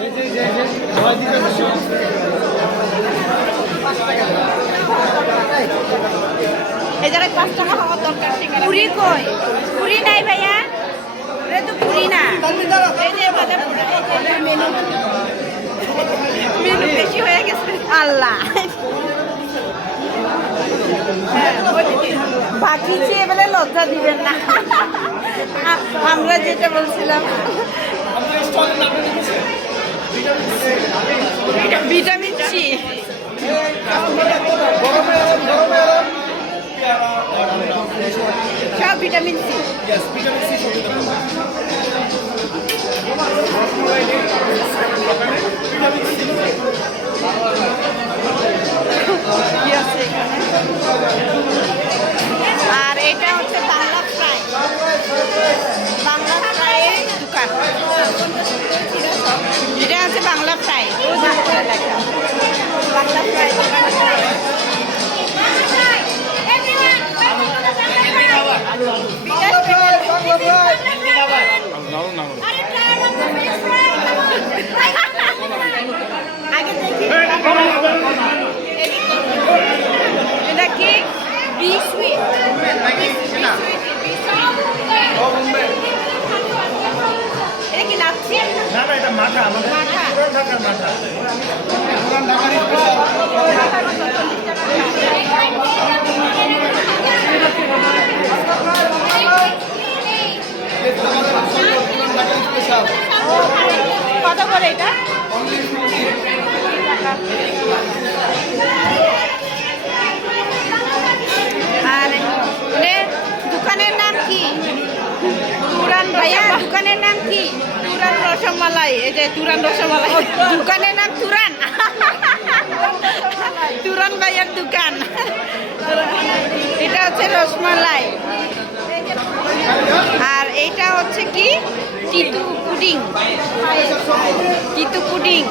এই জায়গায় 5 টাকা হওয়ার দরকার। পুরি কই? পুরি নাই ভাইয়া, এটা তো পুরি না। এই যে বাজার মেনু মেনু বেশি হয়ে গেছে। আল্লাহ, বাকি চেয়ে বলে লজ্জা দিবেন না। আমরা যেটা বলছিলাম ভিটামিন সি, সব ভিটামিন সি। আর এটা হচ্ছে বাংলা ফ্রাই, বাংলা ফ্রাইয়ের দোকান। এটা হচ্ছে বাংলা ফ্রাই, বাংলা ফ্রাই। এটা কি এটা কি লাচ্ছি? না না, এটা মাথা, আমাদের পুরান ঢাকার মাথা। পুরান ঢাকার কত করে এটা? আর দোকানের নাম কি? তুরান। ভাইয়া দোকানের নাম কি? তুরান রসমালাই। এই যে তুরান রসমালাই, দোকানের নাম তুরান। তুরান ভাইয়ার দোকান। এটা হচ্ছে রসমালাই, আর এইটা হচ্ছে কি তিতু পুডিং, তিতু পুডিং।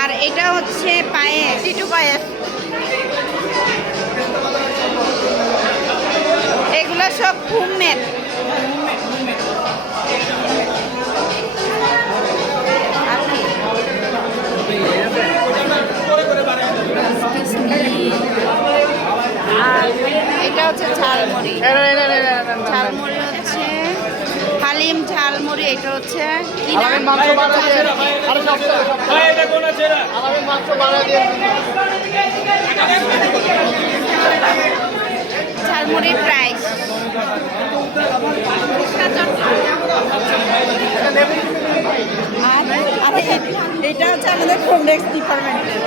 আর এটা হচ্ছে পায়েস, তিতু পায়েস। এগুলো সব হোমমেড। আর এটা হচ্ছে ঝালমুড়ি, ঝালমুড়ি হচ্ছে হালিম ঝালমুড়ি। এটা হচ্ছে কি নাম? ঝালমুড়ির প্রাইস। আর এটা হচ্ছে আমাদের কমডেক্স ডিপার্টমেন্টের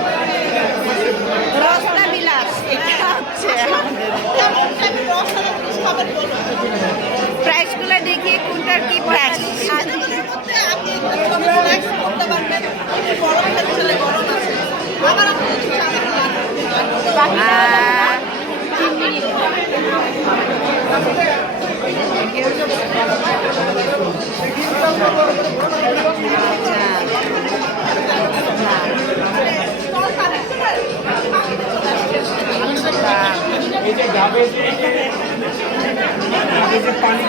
রসনা বিলাস। এটা হচ্ছে প্রাইসগুলো দেখিয়ে কোনটার কি প্রাইস। এই যে গাবে যে পানি